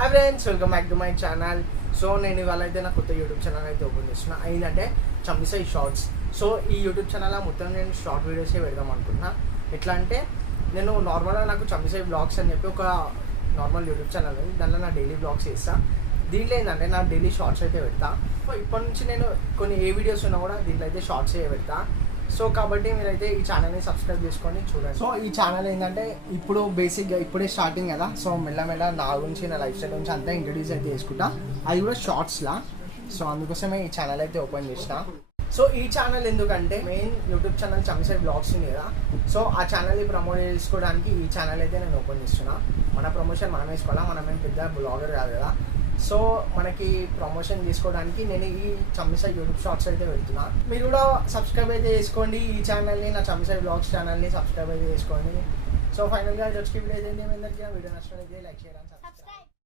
Hi friends, welcome back to my channel. So నేను ఇవాళ అయితే నా కొత్త యూట్యూబ్ ఛానల్ అయితే ఓపెన్ చేస్తున్నా. ఏంటంటే చంపిసై షార్ట్స్. సో ఈ యూట్యూబ్ ఛానల్ మొత్తం నేను షార్ట్ వీడియోసే పెడదాం అనుకుంటున్నా. ఎట్లా అంటే నేను నార్మల్గా నాకు చంపిసై బ్లాగ్స్ అని చెప్పి ఒక నార్మల్ యూట్యూబ్ ఛానల్ ఉంది. దాంట్లో నా డైలీ బ్లాగ్స్ చేస్తా. దీంట్లో ఏంటంటే నా డైలీ షార్ట్స్ అయితే పెడతా. సో ఇప్పటి నుంచి నేను కొన్ని ఏ వీడియోస్ ఉన్నా కూడా దీంట్లో అయితే షార్ట్స్ పెడతా. సో కాబట్టి మీరైతే ఈ ఛానల్ని సబ్స్క్రైబ్ చేసుకొని చూడండి. సో ఈ ఛానల్ ఏంటంటే ఇప్పుడు బేసిక్గా ఇప్పుడే స్టార్టింగ్ కదా. సో మెల్లమెల్ల నా గురించి నా లైఫ్ స్టైల్ గురించి అంతా ఇంట్రడ్యూస్ అయితే చేసుకుంటా. అది కూడా షార్ట్స్లా. సో అందుకోసమే ఈ ఛానల్ అయితే ఓపెన్ చేసిన. సో ఈ ఛానల్ ఎందుకంటే మెయిన్ యూట్యూబ్ ఛానల్ చంపిసై బ్లాగ్స్ ఉంది కదా. సో ఆ ఛానల్ని ప్రమోట్ చేసుకోవడానికి ఈ ఛానల్ అయితే నేను ఓపెన్ చేస్తున్నా. మన ప్రమోషన్ మనం వేసుకోవాలా, మనం ఏం పెద్ద బ్లాగర్ కాదు కదా. సో మనకి ప్రమోషన్ చేసుకోవడానికి నేను ఈ చంపిసై యూట్యూబ్ షార్ట్స్ అయితే పెడుతున్నా. మీరు కూడా సబ్స్క్రైబ్ అయితే చేసుకోండి ఈ ఛానల్ని, నా చంపిసై బ్లాగ్స్ ఛానల్ని సబ్స్క్రైబ్ అయితే చేసుకోండి. సో ఫైనల్గా వచ్చి వీడియో అయితే ఏమైందంటే వీడియో నచ్చినట్లయితే లైక్ చేయడానికి